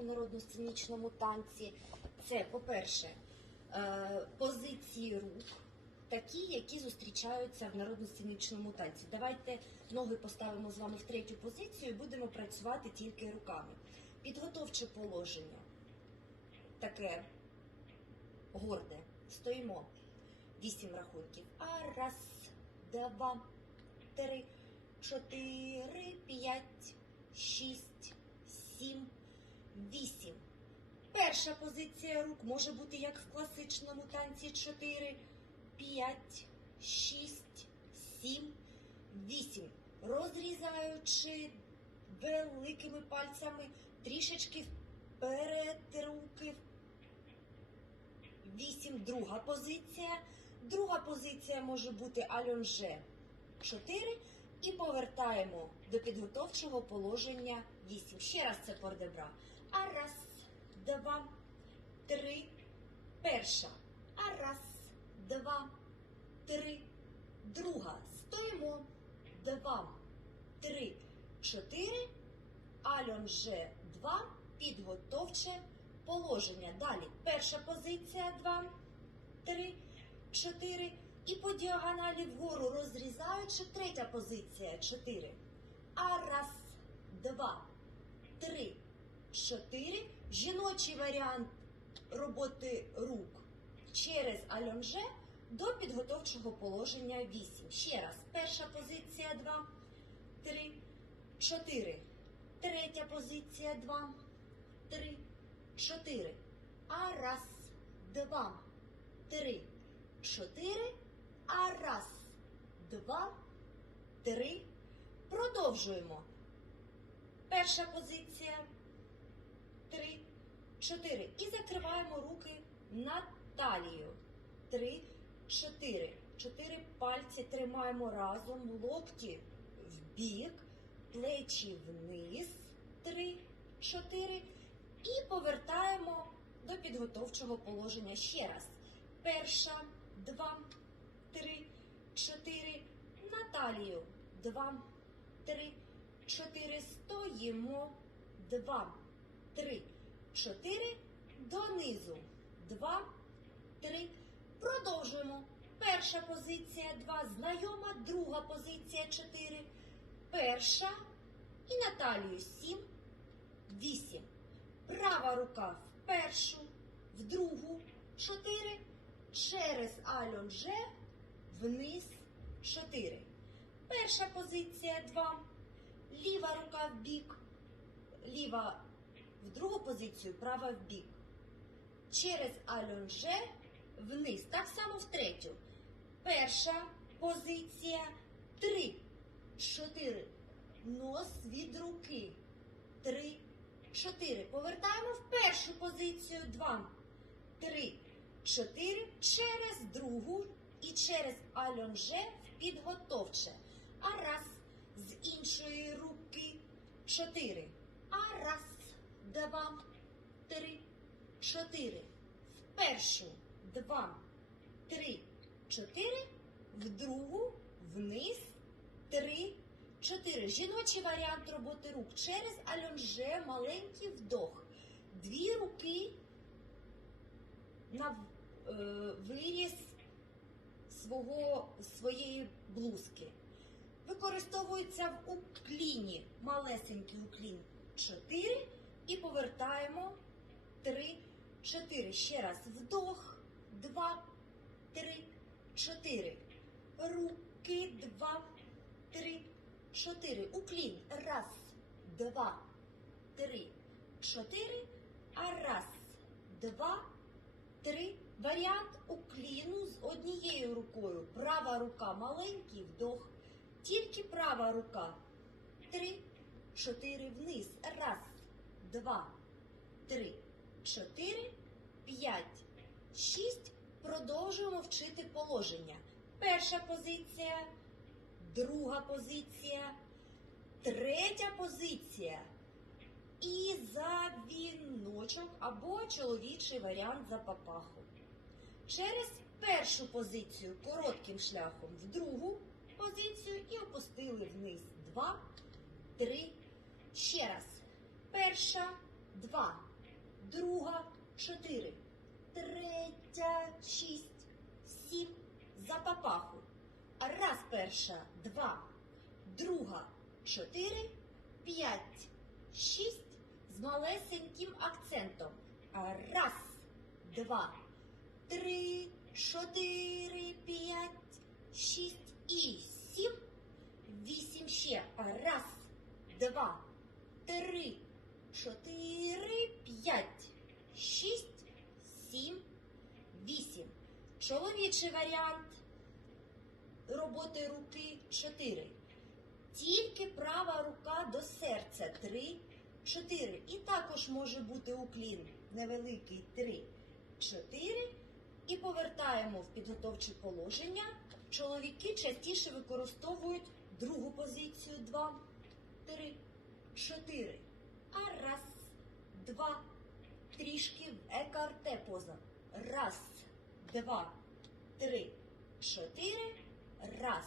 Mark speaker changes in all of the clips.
Speaker 1: українському народно-сценічному танці це, по-перше, е, позиції рук, такі, які зустрічаються в народно-сценічному танці. Давайте ноги поставимо з вами в третю позицію і будемо працювати тільки руками. Підготовче положення таке горде. Стоїмо. Вісім рахунків. А раз, два, три, чотири, п'ять, шість, сім, вісім. Перша позиція рук може бути як в класичному танці 4, 5, 6, 7, 8. Розрізаючи великими пальцями трішечки вперед руки. 8. Друга позиція. Друга позиція може бути альонже 4. І повертаємо до підготовчого положення 8. Ще раз це пордебра. А раз, два, три. Перша. А раз, два, три. Друга. Стоїмо. Два, три, чотири. Альонже 2. Підготовче положення. Далі. Перша позиція 2, 3, 4. І по діагоналі вгору розрізаючи третя позиція 4. А раз, два, три, чотири. Жіночий варіант роботи рук через альонже до підготовчого положення 8. Ще раз. Перша позиція 2, 3, 4. Третя позиція 2, 3, 4. А раз, два, три, чотири. А раз, два, три. Продовжуємо. Перша позиція. Три, чотири. І закриваємо руки над талією. Три, чотири. Чотири пальці тримаємо разом, локті в бік, плечі вниз. Три, чотири. І повертаємо до підготовчого положення ще раз. Перша, два, три, чотири. На талію. Два, три, чотири. Стоїмо. Два, три, чотири. Донизу. Два, три. Продовжуємо. Перша позиція два. Знайома. Друга позиція чотири. Перша. І на талію сім. Вісім. Права рука в першу, в другу, чотири, через альонже, вниз, чотири. Перша позиція два. Ліва рука в бік, ліва в другу позицію, права в бік. Через альонже, вниз. Так само в третю. Перша позиція три, чотири. Нос від руки. Три. 4. Повертаємо в першу позицію 2, 3, 4. Через другу і через альонже в підготовче. А раз з іншої руки 4. А раз, два, три, чотири. В першу 2, 3, 4. В другу вниз 3, 4. Жіночий варіант роботи рук. Через альонже маленький вдох. Дві руки на е, виріз свого, своєї блузки. Використовується в укліні малесенький уклін 4 і повертаємо 3, 4. Ще раз вдох, 2, 3, 4. Руки 2, 3, чотири. Уклін. Раз, два, три, чотири. А раз, два, три. Варіант укліну з однією рукою. Права рука маленький вдох. Тільки права рука. Три, чотири вниз. Раз, два, три, чотири, п'ять, шість. Продовжуємо вчити положення. Перша позиція друга позиція, третя позиція і за віночок або чоловічий варіант за папаху. Через першу позицію коротким шляхом в другу позицію і опустили вниз. Два, три, Ще раз. Перша два. Друга чотири. Третя шість. Сім. За папаху. Раз перша, два. Друга чотири. П'ять. Шість. З малесеньким акцентом. Раз, два, три, чотири, п'ять, шість і сім. Вісім ще. Раз, два, три, чотири, п'ять, шість, сім, вісім. Чоловічий варіант роботи руки чотири. Тільки права рука до серця три, чотири. І також може бути уклін невеликий три, чотири. І повертаємо в підготовче положення. Чоловіки частіше використовують другу позицію два, три, чотири. А раз, два, трішки в екарте поза. Раз, два, три, чотири. Раз,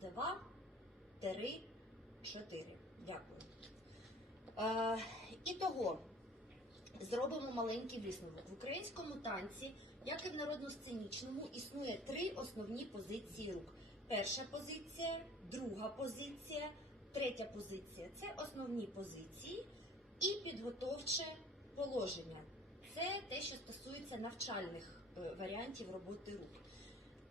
Speaker 1: два, три, чотири. Дякую. Е, і того зробимо маленький висновок. В українському танці, як і в народно-сценічному, існує три основні позиції рук. Перша позиція, друга позиція, третя позиція це основні позиції і підготовче положення. Це те, що стосується навчальних е, варіантів роботи рук.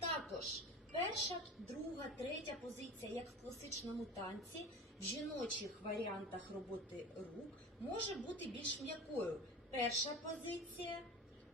Speaker 1: Також перша, друга, третя позиція, як в класичному танці, в жіночих варіантах роботи рук може бути більш м'якою. Перша позиція.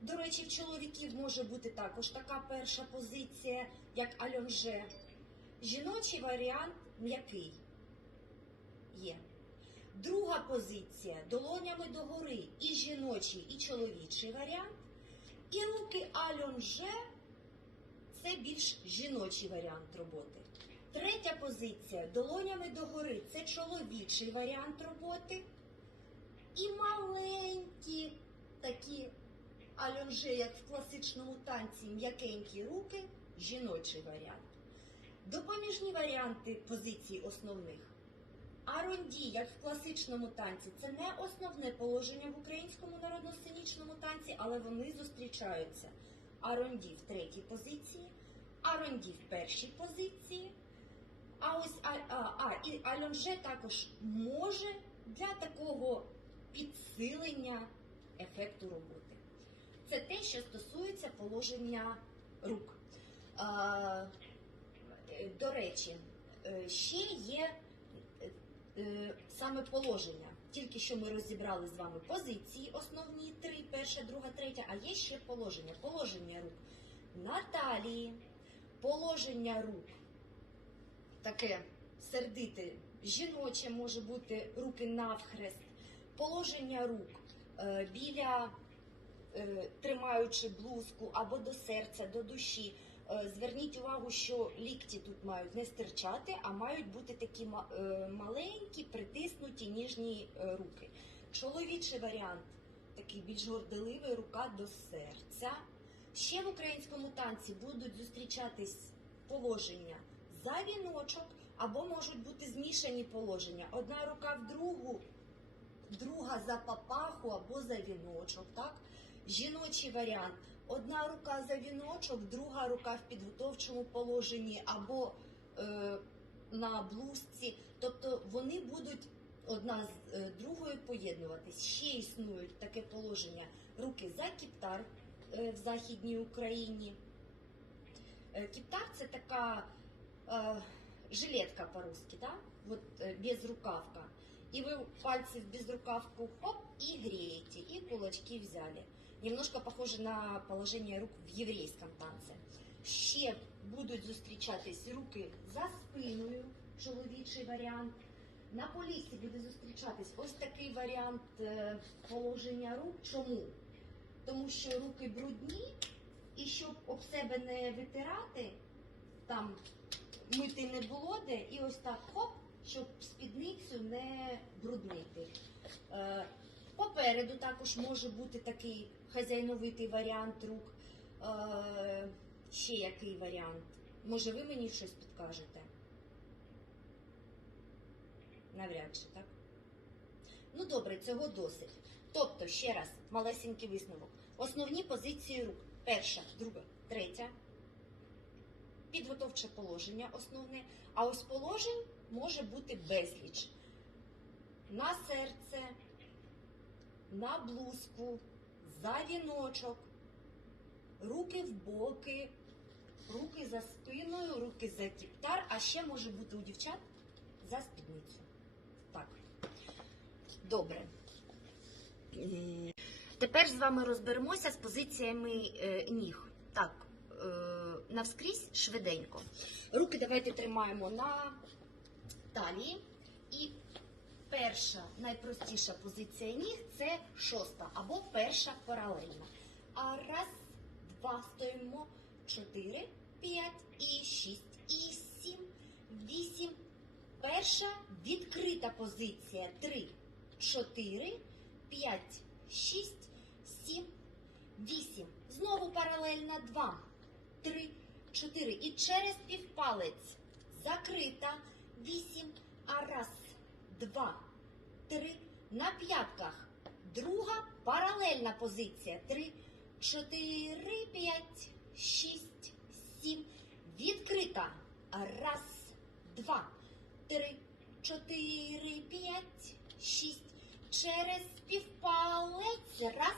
Speaker 1: До речі, в чоловіків може бути також така перша позиція, як альонже. Жіночий варіант м'який є. Друга позиція долонями догори і жіночий, і чоловічий варіант. І руки альонже це більш жіночий варіант роботи. Третя позиція долонями догори це чоловічий варіант роботи. І маленькі такі альонже, як в класичному танці, м'якенькі руки, жіночий варіант. Допоміжні варіанти позицій основних. Аронді, як в класичному танці, це не основне положення в українському народно-сценічному танці, але вони зустрічаються. Аронді в третій позиції, аронді в першій позиції. А ось а, а, а, і альонже також може для такого підсилення ефекту роботи. Це те, що стосується положення рук. А, до речі, е, ще є е, саме положення. Тільки що ми розібрали з вами позиції, основні три, перша, друга, третя, а є ще положення. Положення рук на талії, положення рук таке сердите, жіноче може бути руки навхрест, положення рук е, біля, е, тримаючи блузку або до серця, до душі. Е, Зверніть увагу, що лікті тут мають не стирчати, а мають бути такі маленькі, притиснуті ніжні руки. Чоловічий варіант такий більш горделивий, рука до серця. Ще в українському танці будуть зустрічатись положення за віночок, або можуть бути змішані положення. Одна рука в другу, друга за папаху або за віночок. Так? Жіночий варіант. Одна рука за віночок, друга рука в підготовчому положенні або е, на блузці. Тобто вони будуть одна з е, другою поєднуватись. Ще існують таке положення. Руки за кіптар в Західній Україні. Е, Кіптар це така э, жилетка по-русски, да? Вот э, безрукавка. И вы пальцы в безрукавку хоп и греете, и кулачки взяли. Немножко похоже на положение рук в єврейському танці. Ще будуть зустрічатись руки за спиною, чоловічий варіант. На полісі буде зустрічатись ось такий варіант е, положення рук. Чому? Тому що руки брудні, і щоб об себе не витирати, там мити не було де, і ось так хоп, щоб спідницю не бруднити. Е, Попереду також може бути такий хазяйновитий варіант рук. Е, Ще який варіант? Може, ви мені щось підкажете? Навряд чи, так? Ну добре, цього досить. Тобто, ще раз, малесенький висновок. Основні позиції рук. Перша, друга, третя. Підготовче положення основне. А ось положень може бути безліч. На серце, на блузку, за віночок, руки в боки, руки за спиною, руки за кіптар, а ще може бути у дівчат за спідницю. Так. Добре. Тепер з вами розберемося з позиціями е, ніг. Так, е, навскрізь швиденько. Руки давайте тримаємо на талії. І перша, найпростіша позиція ніг це шоста або перша паралельна. А раз, два, стоїмо, чотири, п'ять, і шість, і сім, вісім. Перша відкрита позиція. Три, чотири, п'ять, шість, сім, вісім. Знову паралельна. Два, три, чотири. І через півпалець. Закрита. Вісім. А раз, два, три. На п'ятках. Друга паралельна позиція. Три, чотири, п'ять, шість, сім. Відкрита. Раз, два, три, чотири, п'ять, шість. Через півпалець. Раз.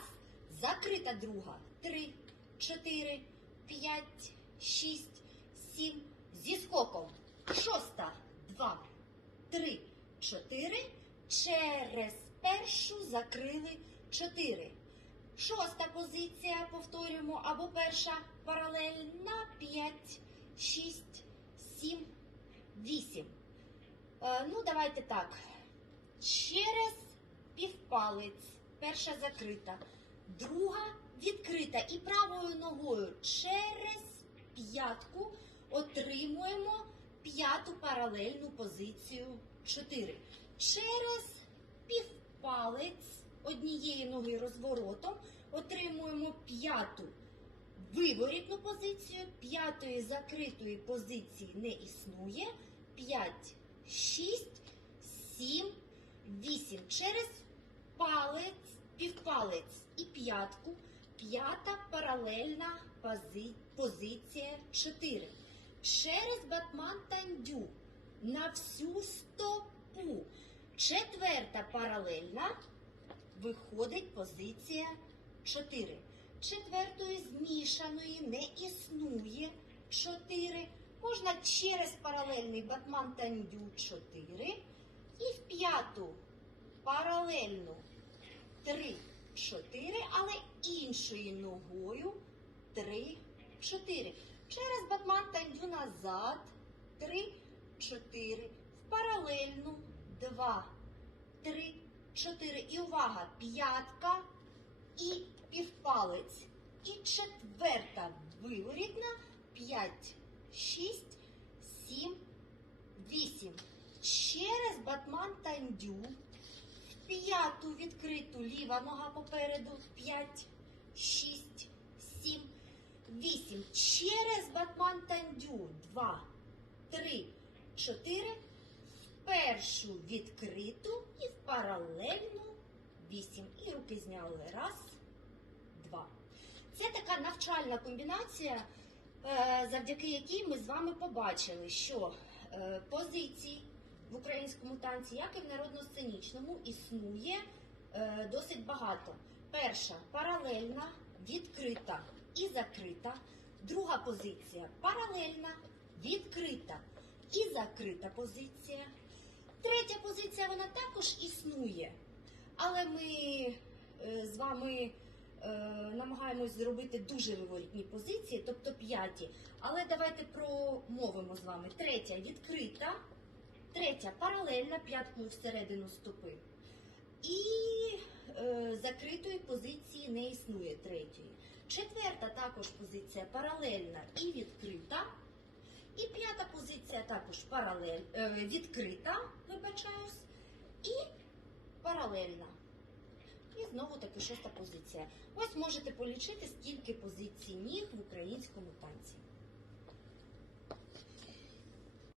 Speaker 1: Закрита друга. Три, чотири, п'ять, шість, сім. Зі скоком. Шоста. Два, три, чотири. Через першу закрили чотири. Шоста позиція, повторюємо, або перша паралельна 5, 6, 7, 8. Е, ну, давайте так. Через півпалець. Перша закрита, друга відкрита. І правою ногою через п'ятку отримуємо п'яту паралельну позицію 4. Через півпалець однієї ноги розворотом отримуємо п'яту виворітну позицію, п'ятої закритої позиції не існує. 5, 6, 7, 8. Через палець, півпалець і п'ятку. П'ята паралельна пози- позиція 4. Через батман тандю на всю стопу. Четверта паралельна виходить позиція 4. Четвертої змішаної не існує 4. Можна через паралельний батман тандю 4. І в п'яту паралельну 3, 4, але іншою ногою 3, 4. Через батман тандю назад 3, 4. В паралельну 2, 3, 4. І увага, п'ятка і півпалець. І четверта виворітна 5, 6, 7, 8. Через батман тандю п'яту відкриту ліва нога попереду 5, 6, 7, 8. Через батман тандю 2, 3, 4. В першу відкриту і в паралельну 8. І руки зняли. Раз, два. Це така навчальна комбінація, е, завдяки якій ми з вами побачили, що е, позицій в українському танці, як і в народно-сценічному, існує е, досить багато. Перша паралельна, відкрита і закрита. Друга позиція паралельна, відкрита і закрита позиція. Третя позиція вона також існує, але ми е, з вами е, намагаємось зробити дуже виворітні позиції, тобто п'яті. Але давайте промовимо з вами. Третя відкрита, третя паралельна п'яткою всередину стопи. І е, закритої позиції не існує третьої. Четверта також позиція паралельна і відкрита. І п'ята позиція також паралель, е, відкрита, вибачаюсь, і паралельна. І знову таки шоста позиція. Ось можете полічити, скільки позицій ніг в українському танці.